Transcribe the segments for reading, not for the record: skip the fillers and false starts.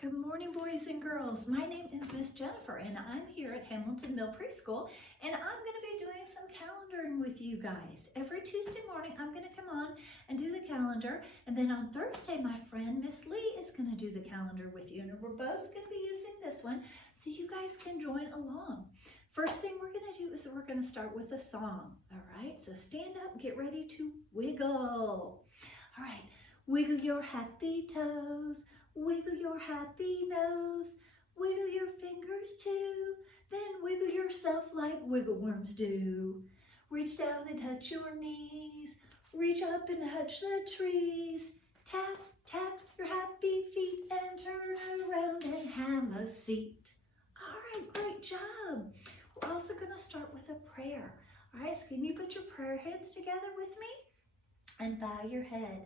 Good morning, boys and girls. My name is Miss Jennifer, and I'm here at Hamilton Mill Preschool, and I'm going to be doing some calendaring with you guys. Every Tuesday morning, I'm going to come on and do the calendar, and then on Thursday, my friend Miss Lee is going to do the calendar with you, and we're both going to be using this one so you guys can join along. First thing we're going to do is we're going to start with a song, all right? So stand up, get ready to wiggle. All right, wiggle your happy toes. Wiggle your happy nose, wiggle your fingers too, then wiggle yourself like wiggle worms do. Reach down and touch your knees, reach up and touch the trees. Tap, tap your happy feet and turn around and have a seat. All right, great job. We're also going to start with a prayer. All right, so can you put your prayer hands together with me and bow your head?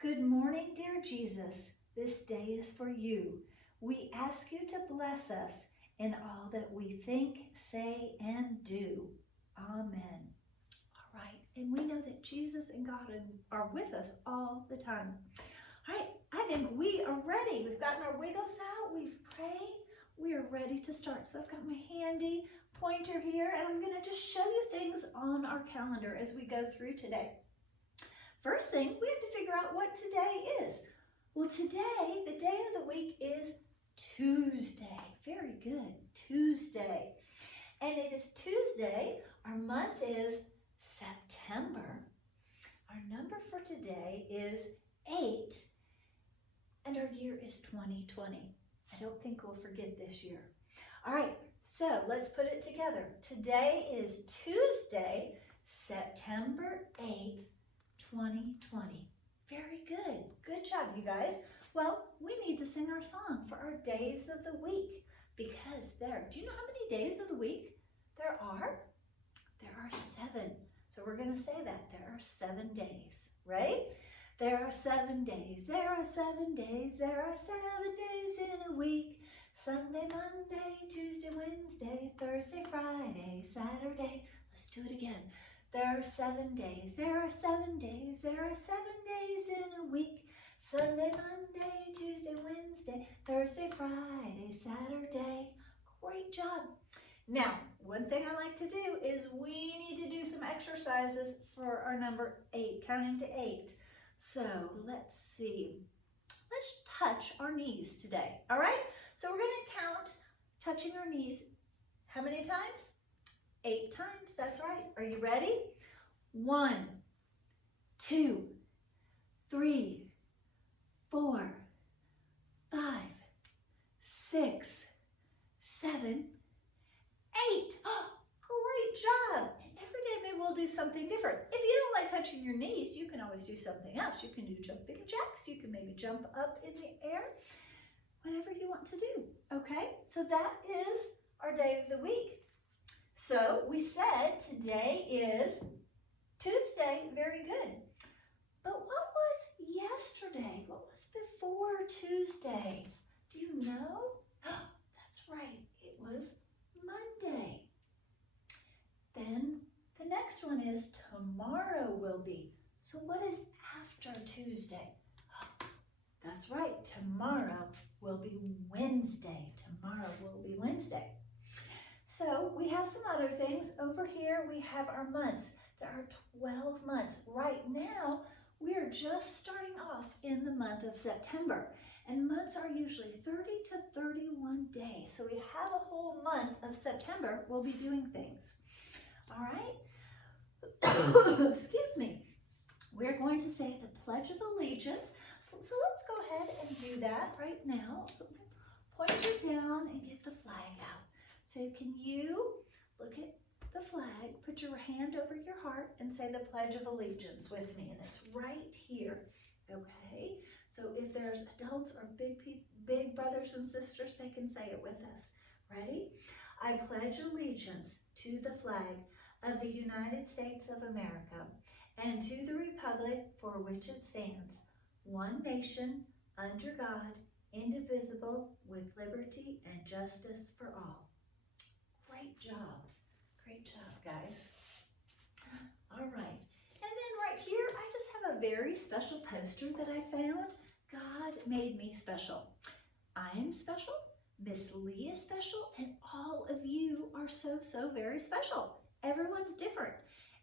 Good morning, dear Jesus. This day is for you. We ask you to bless us in all that we think, say, and do. Amen. All right, and we know that Jesus and God are with us all the time. All right, I think we are ready. We've gotten our wiggles out. We've prayed. We are ready to start. So I've got my handy pointer here, and I'm going to just show you things on our calendar as we go through today. First thing, we have to figure out what today is. Well, today, the day of the week is Tuesday. Very good, Tuesday. And it is Tuesday. Our month is September. Our number for today is 8. And our year is 2020. I don't think we'll forget this year. All right, so let's put it together. Today is Tuesday, September 8th, 2020. Very good. Good job, you guys. Well, we need to sing our song for our days of the week because do you know how many days of the week there are? There are 7. So we're going to say that. There are 7 days, right? There are 7 days. There are 7 days. There are 7 days in a week. Sunday, Monday, Tuesday, Wednesday, Thursday, Friday, Saturday. Let's do it again. There are 7 days, there are 7 days, there are 7 days in a week. Sunday, Monday, Tuesday, Wednesday, Thursday, Friday, Saturday. Great job. Now, one thing I like to do is we need to do some exercises for our number 8, counting to 8. So let's see. Let's touch our knees today, all right? So we're going to count touching our knees how many times? 8 times, that's right. Are you ready? 1, 2, 3, 4, 5, 6, 7, 8. Oh, great job. And every day maybe we'll do something different. If you don't like touching your knees, you can always do something else. You can do jumping jacks. You can maybe jump up in the air. Whatever you want to do, okay? So that is our day of the week. So we said today is Tuesday. Very good. But what was yesterday? What was before Tuesday? Do you know? That's right. It was Monday. Then the next one is tomorrow will be. So what is after Tuesday? That's right. Tomorrow will be Wednesday. Tomorrow will be Wednesday. So we have some other things. Over here we have our months. There are 12 months. Right now we are just starting off in the month of September. And months are usually 30 to 31 days. So we have a whole month of September we'll be doing things. All right? Excuse me. We're going to say the Pledge of Allegiance. So let's go ahead and do that right now. Point it down and get the flag out. So can you look at the flag, put your hand over your heart and say the Pledge of Allegiance with me. And it's right here, okay? So if there's adults or big brothers and sisters, they can say it with us. Ready? I pledge allegiance to the flag of the United States of America and to the republic for which it stands, one nation, under God, indivisible, with liberty and justice for all. Great job. Great job, guys. All right. And then right here, I just have a very special poster that I found. God made me special. I am special, Miss Lee is special, and all of you are so, so very special. Everyone's different,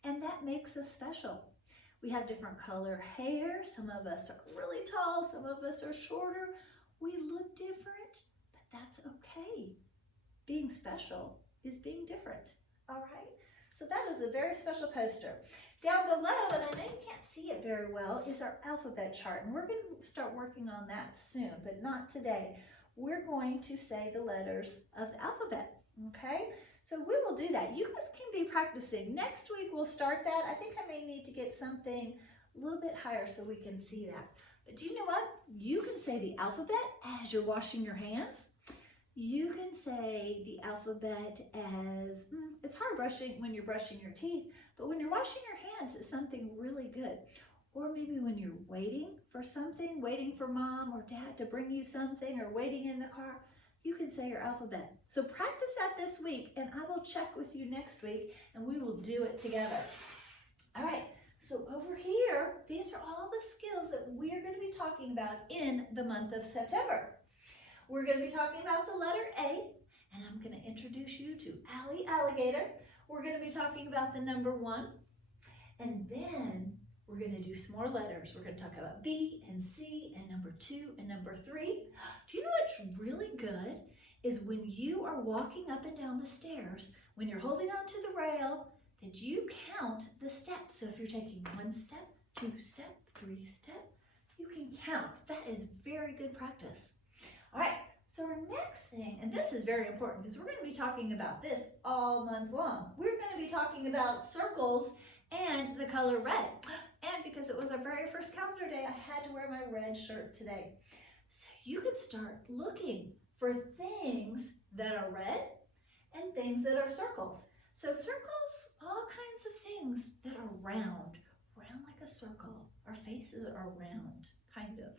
and that makes us special. We have different color hair. Some of us are really tall, some of us are shorter. We look different, but that's okay. Being special is being different, all right? So that is a very special poster. Down below, and I know you can't see it very well, is our alphabet chart. And we're going to start working on that soon, but not today. We're going to say the letters of the alphabet, okay? So we will do that. You guys can be practicing. Next week we'll start that. I think I may need to get something a little bit higher so we can see that. But do you know what? You can say the alphabet as you're washing your hands. You can say the alphabet as, it's hard brushing when you're brushing your teeth, but when you're washing your hands, it's something really good. Or maybe when you're waiting for something, waiting for mom or dad to bring you something, or waiting in the car, you can say your alphabet. So practice that this week, and I will check with you next week, and we will do it together. All right, so over here, these are all the skills that we're going to be talking about in the month of September. We're going to be talking about the letter A, and I'm going to introduce you to Allie Alligator. We're going to be talking about the number 1, and then we're going to do some more letters. We're going to talk about B and C and number 2 and number 3. Do you know what's really good is when you are walking up and down the stairs, when you're holding onto the rail, that you count the steps. So if you're taking 1 step, 2 step, 3 step, you can count. That is very good practice. All right, so our next thing, and this is very important because we're going to be talking about this all month long. We're going to be talking about circles and the color red. And because it was our very first calendar day, I had to wear my red shirt today. So you can start looking for things that are red and things that are circles. So circles, all kinds of things that are round like a circle. Our faces are round, kind of.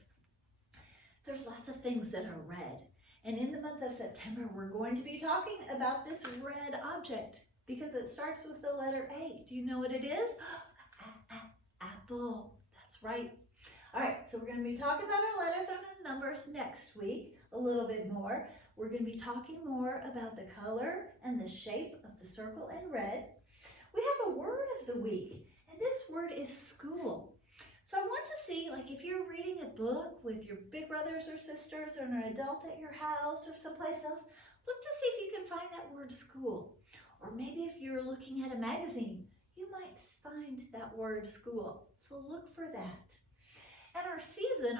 There's lots of things that are red. And in the month of September, we're going to be talking about this red object because it starts with the letter A. Do you know what it is? Apple. That's right. All right, so we're going to be talking about our letters and our numbers next week a little bit more. We're going to be talking more about the color and the shape of the circle and red. We have a word of the week, and this word is school. So I want to see, like if you're reading a book with your big brothers or sisters or an adult at your house or someplace else, look to see if you can find that word school. Or maybe if you're looking at a magazine, you might find that word school. So look for that. And our season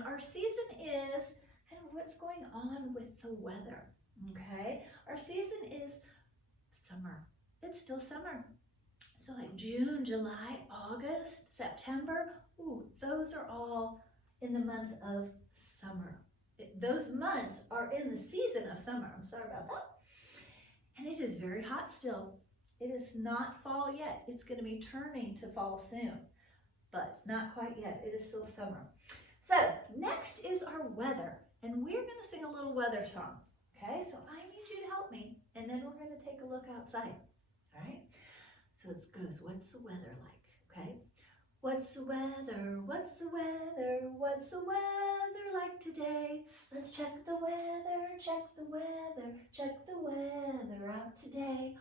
is kind of what's going on with the weather, okay? Our season is summer. It's still summer. So like June, July, August, September, those are all in the month of summer. Those months are in the season of summer. I'm sorry about that. And it is very hot still. It is not fall yet. It's going to be turning to fall soon, but not quite yet. It is still summer. So next is our weather, and we're going to sing a little weather song. Okay, so I need you to help me, and then we're going to take a look outside. All right, so it goes, what's the weather like? Okay, what's the weather? What's the weather? What's the weather like today? Let's check the weather, check the weather, check the weather out today.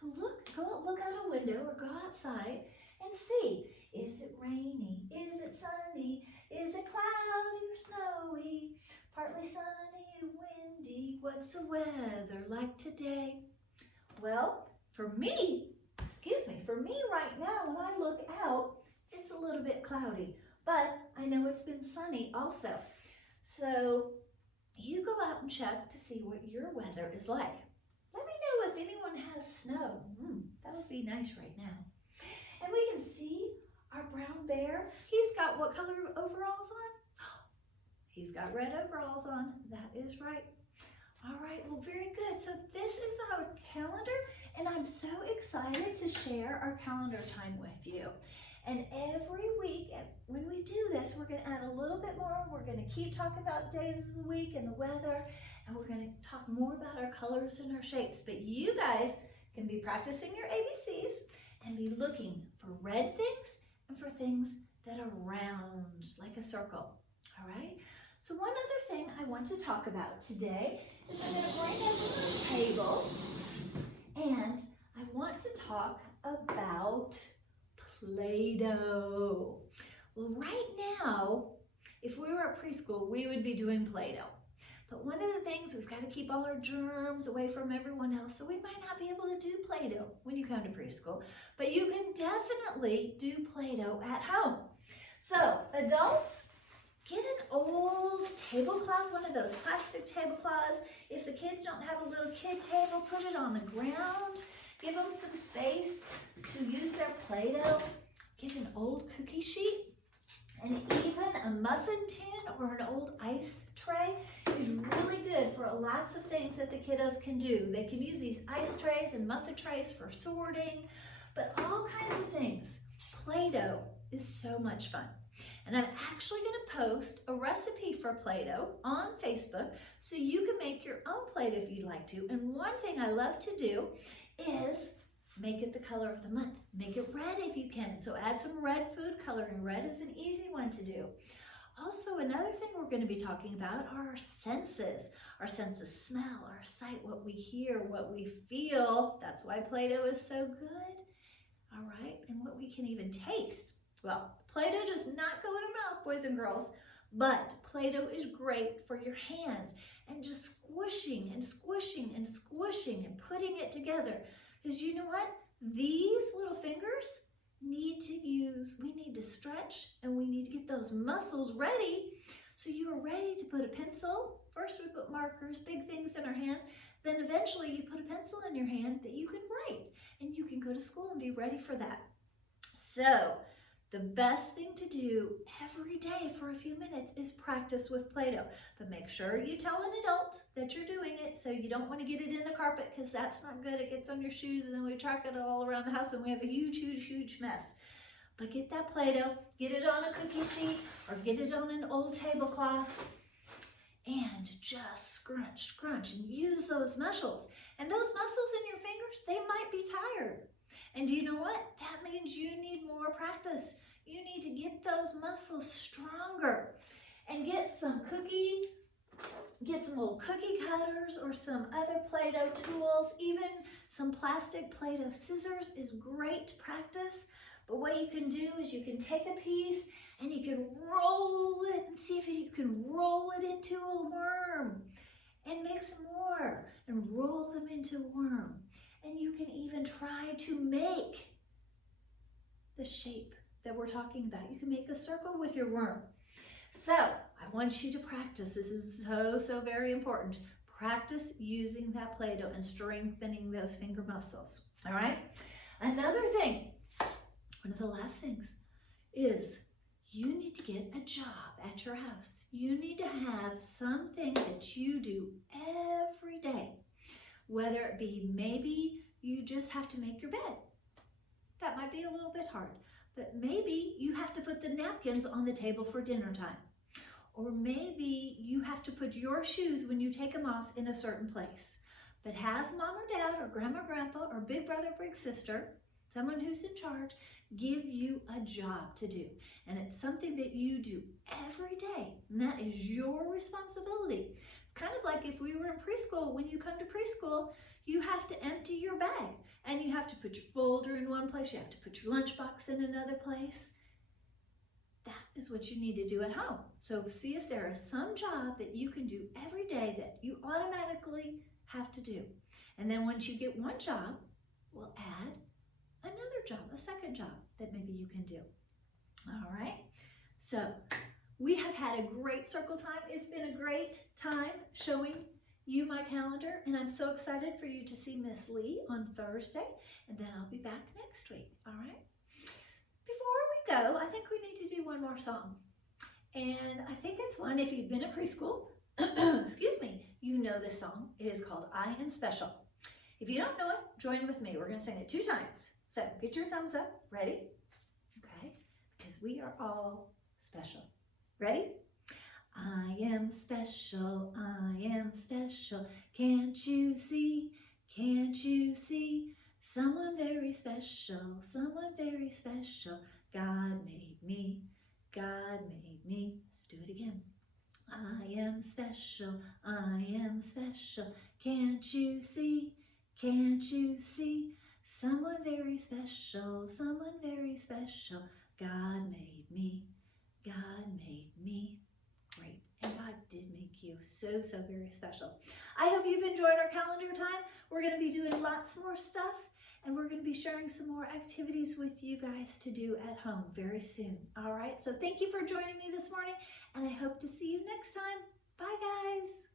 So look out a window or go outside and see, is it rainy? Is it sunny? Is it cloudy or snowy? Partly sunny, windy. What's the weather like today? Well, for me right now, when I look out, it's a little bit cloudy, but I know it's been sunny also. So you go out and check to see what your weather is like. Let me know if anyone has snow. That would be nice right now. And we can see our brown bear. He's got what color overalls on? He's got red overalls on. That is right. All right, well, very good. So this is our calendar, and I'm so excited to share our calendar time with you. And every week, when we do this, we're going to add a little bit more. We're going to keep talking about days of the week and the weather, and we're going to talk more about our colors and our shapes. But you guys can be practicing your ABCs and be looking for red things and for things that are round, like a circle. All right? So one other thing I want to talk about today is I'm going to bring over the table, and I want to talk about Play-Doh. Well, right now, if we were at preschool, we would be doing Play-Doh. But one of the things, we've got to keep all our germs away from everyone else, so we might not be able to do Play-Doh when you come to preschool. But you can definitely do Play-Doh at home. So, adults, get an old tablecloth, one of those plastic tablecloths. If the kids don't have a little kid table, put it on the ground. Give them some space to use their Play-Doh. Get an old cookie sheet, and even a muffin tin or an old ice tray is really good for lots of things that the kiddos can do. They can use these ice trays and muffin trays for sorting, but all kinds of things. Play-Doh is so much fun. And I'm actually going to post a recipe for Play-Doh on Facebook so you can make your own Play-Doh if you'd like to. And one thing I love to do is make it the color of the month. Make it red if you can. So add some red food coloring. Red is an easy one to do. Also, another thing we're going to be talking about are our senses. Our sense of smell, our sight, what we hear, what we feel. That's why Play-Doh is so good. All right, and what we can even taste. Well, Play-Doh does not go in our mouth, boys and girls, but Play-Doh is great for your hands and just squishing and squishing and squishing and putting it together. Because you know what? These little fingers we need to stretch, and we need to get those muscles ready so you are ready to put a pencil. First we put markers, big things in our hands, then eventually you put a pencil in your hand that you can write, and you can go to school and be ready for that. So the best thing to do every day for a few minutes is practice with Play-Doh. But make sure you tell an adult that you're doing it, so you don't want to get it in the carpet because that's not good. It gets on your shoes and then we track it all around the house and we have a huge, huge, huge mess. But get that Play-Doh, get it on a cookie sheet or get it on an old tablecloth and just scrunch, scrunch, and use those muscles. And those muscles in your fingers, they might be tired. And do you know what? That means you need more practice. You need to get those muscles stronger and get some old cookie cutters or some other Play-Doh tools. Even some plastic Play-Doh scissors is great practice. But what you can do is you can take a piece and you can roll it and see if you can roll it into a worm and make some more and roll them into a worm. And you can even try to make the shape that we're talking about. You can make a circle with your worm. So I want you to practice. This is so very important. Practice using that Play-Doh and strengthening those finger muscles. All right? Another thing, one of the last things is you need to get a job at your house. You need to have something that you do every day. Whether it be maybe you just have to make your bed. That might be a little bit hard. But maybe you have to put the napkins on the table for dinner time. Or maybe you have to put your shoes when you take them off in a certain place. But have mom or dad or grandma, grandpa, or big brother, big sister, someone who's in charge, give you a job to do. And it's something that you do every day. And that is your responsibility. Kind of like if we were in preschool, when you come to preschool, you have to empty your bag and you have to put your folder in one place, you have to put your lunchbox in another place. That is what you need to do at home. So see if there is some job that you can do every day that you automatically have to do. And then once you get one job, we'll add another job, a second job that maybe you can do. All right, so we have had a great circle time. It's been a great time showing you my calendar, and I'm so excited for you to see Miss Lee on Thursday, and then I'll be back next week, all right? Before we go, I think we need to do one more song, and I think it's one, if you've been in preschool, excuse me, you know this song. It is called I Am Special. If you don't know it, join with me. We're going to sing it 2 times. So get your thumbs up. Ready? Okay, because we are all special. Ready? I am special, I am special. Can't you see, can't you see? Someone very special, someone very special. God made me, God made me. Let's do it again. I am special, I am special. Can't you see, can't you see? Someone very special, someone very special. God made me, God made me. Great, and God did make you so, so very special. I hope you've enjoyed our calendar time. We're going to be doing lots more stuff, and we're going to be sharing some more activities with you guys to do at home very soon. All right, so thank you for joining me this morning, and I hope to see you next time. Bye, guys.